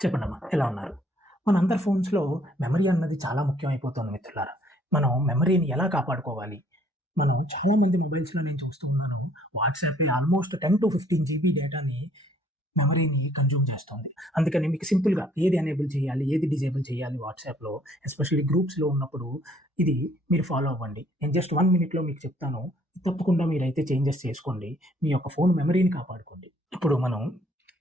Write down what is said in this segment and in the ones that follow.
చెప్పండమ్మా. ఎలా ఉన్నారు? మనందరి ఫోన్స్‌లో మెమరీ అన్నది చాలా ముఖ్యమైపోతుంది మిత్రులారా. మనం మెమరీని ఎలా కాపాడుకోవాలి? మనం చాలామంది మొబైల్స్‌లో నేను చూస్తూ ఉన్నాను. వాట్సాపే ఆల్‌మోస్ట్ 10-15 జీబీ డేటాని మెమరీని కన్జ్యూమ్ చేస్తుంది. అందుకని మీకు సింపుల్‌గా ఏది ఎనేబుల్ చేయాలి? ఏది డిజేబుల్ చేయాలి వాట్సాప్‌లో? ఎస్పెషల్లీ గ్రూప్స్‌లో ఉన్నప్పుడు ఇది మీరు ఫాలో అవ్వండి. నేను జస్ట్ 1 మినిట్‌లో మీకు చెప్తాను. తప్పకుండా మీరైతే చేంజెస్ చేసుకోండి. మీ యొక్క ఫోన్ మెమరీని కాపాడుకోండి. ఇప్పుడు మనం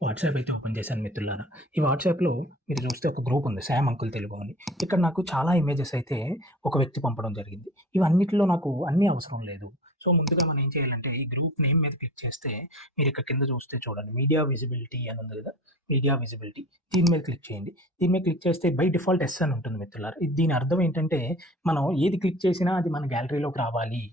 వాట్సాప్ అయితే ఓపెన్ చేశాను మిత్రులారా. ఈ వాట్సాప్‌లో మీరు చూస్తే ఒక గ్రూప్ ఉంది. సామ్ అంకుల్ తెలుగు అని. ఇక్కడ నాకు చాలా ఇమేజెస్ అయితే ఒక వ్యక్తి పంపడం జరిగింది. ఇవన్నిటిలో నాకు అన్నీ అవసరం లేదు. సో, ముందుగా మనం ఏం చేయాలంటే ఈ గ్రూప్ నేమ్ మీద క్లిక్ చేస్తే మీరు ఇక్కడ కింద చూస్తే చూడండి. మీడియా విజిబిలిటీ అని ఉంది కదా! మీడియా విజిబిలిటీ దీని మీద క్లిక్ చేయండి. దీని మీద క్లిక్ చేస్తే బై డిఫాల్ట్ యెస్ అని ఉంటుంది మిత్రులారా. దీని అర్థం ఏంటంటే మనం ఏది క్లిక్ చేసినా అది మన గ్యాలరీలోకి రావాలి.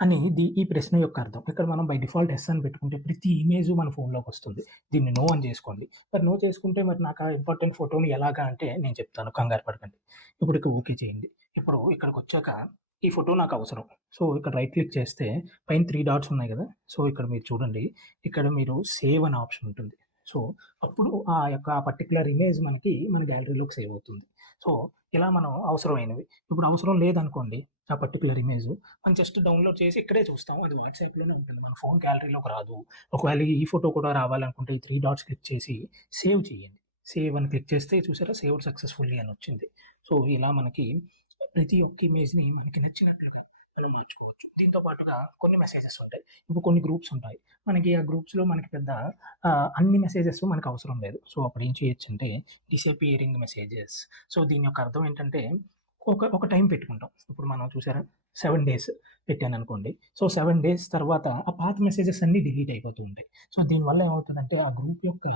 అని ఈ ప్రశ్న యొక్క అర్థం. ఇక్కడ మనం బై డిఫాల్ట్ యెస్ అని పెట్టుకుంటే ప్రతి ఇమేజు మన ఫోన్‌లోకొస్తుంది. దీన్ని నో అని చేసుకోండి. మరి నో చేసుకుంటే మరి నాకు ఆ ఇంపార్టెంట్ ఫోటోని ఎలాగా అంటే నేను చెప్తాను కంగారు పడకండి. ఇప్పుడు ఇక ఓకే చేయండి. ఇప్పుడు ఇక్కడికొచ్చాక ఈ ఫోటో నాకు అవసరం. సో, ఇక్కడ రైట్ క్లిక్ చేస్తే పైన 3 డాట్స్ ఉన్నాయి గదా! సో, ఇక్కడ మీరు చూడండి. ఇక్కడ మీరు సేవ్ అనే ఆప్షన్ ఉంటుంది. సో, అప్పుడు ఆ పర్టిక్యులర్ ఇమేజ్ మనకి మన గ్యాలరీలోకి సేవ్ అవుతుంది. సో, ఇలా మనం అవసరమైనవి. ఇప్పుడు అవసరం లేదనుకోండి ఆ పర్టిక్యులర్ ఇమేజు మనం జస్ట్ డౌన్‌లోడ్ చేసి ఇక్కడే చూస్తాం. అది వాట్సాప్‌లోనే ఉంటుంది. మన ఫోన్ గ్యాలరీలోకి రాదు. ఒకవేళ ఈ ఫోటో కూడా రావాలనుకుంటే ఈ 3 డాట్స్ క్లిక్ చేసి సేవ్ చేయండి. సేవ్ అని క్లిక్ చేస్తే చూసారా సేవ్డ్ సక్సెస్‌ఫుల్లీ అని వచ్చింది. సో, ఇలా మనకి ప్రతి ఒక్క ఇమేజ్‌ని మనకి నచ్చినట్లుగా మనం మార్చుకోవచ్చు. దీంతో పాటుగా కొన్ని మెసేజెస్ ఉంటాయి. ఇప్పుడు కొన్ని గ్రూప్స్ ఉంటాయి. మనకి ఆ గ్రూప్స్‌లో మనకి పెద్ద అన్ని మెసేజెస్ మనకు అవసరం లేదు. సో, అప్పుడు ఏం చేయొచ్చంటే డిసపియరింగ్ మెసేజెస్. సో, దీని యొక్క అర్థం ఏంటంటే ఒక టైం పెట్టుకుంటాం. ఇప్పుడు మనం చూసారా 7 డేస్ పెట్టాననుకోండి. సో, 7 డేస్ తర్వాత ఆ పాత మెసేజెస్ అన్నీ డిలీట్ అయిపోతూ ఉంటాయి. సో, దీనివల్ల ఏమవుతదంటే ఆ గ్రూప్ యొక్క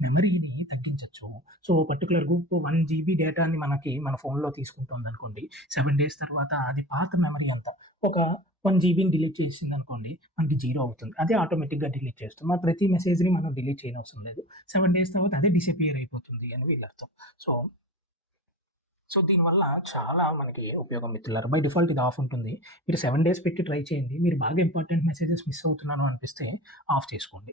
మెమరీని తగ్గించొచ్చు. సో, పర్టిక్యులర్ గ్రూప్ 1 జీబీ డేటాని మన ఫోన్‌లో తీసుకుంటోందనుకోండి. 7 డేస్ తర్వాత అది పాత మెమరీ అంతా ఒక 1 జీబీని డిలీట్ చేసిందనుకోండి, మనకి 0 అవుతుంది. అదే ఆటోమేటిక్‌గా డిలీట్ చేస్తుంది. మన ప్రతి మెసేజ్‌ని మనం డిలీట్ చేయనవసరం లేదు. 7 డేస్ తర్వాత అదే డిసపియర్ అయిపోతుంది అని వీళ్ళ అర్థం. సో దీనివల్ల చాలా మనకి ఉపయోగం మిత్రులారా. బై డిఫాల్ట్ ఇది ఆఫ్ ఉంటుంది. మీరు 7 డేస్ పెట్టి ట్రై చేయండి. మీరు బాగా ఇంపార్టెంట్ మెసేజెస్ మిస్ అవుతున్నాను అనిపిస్తే ఆఫ్ చేసుకోండి.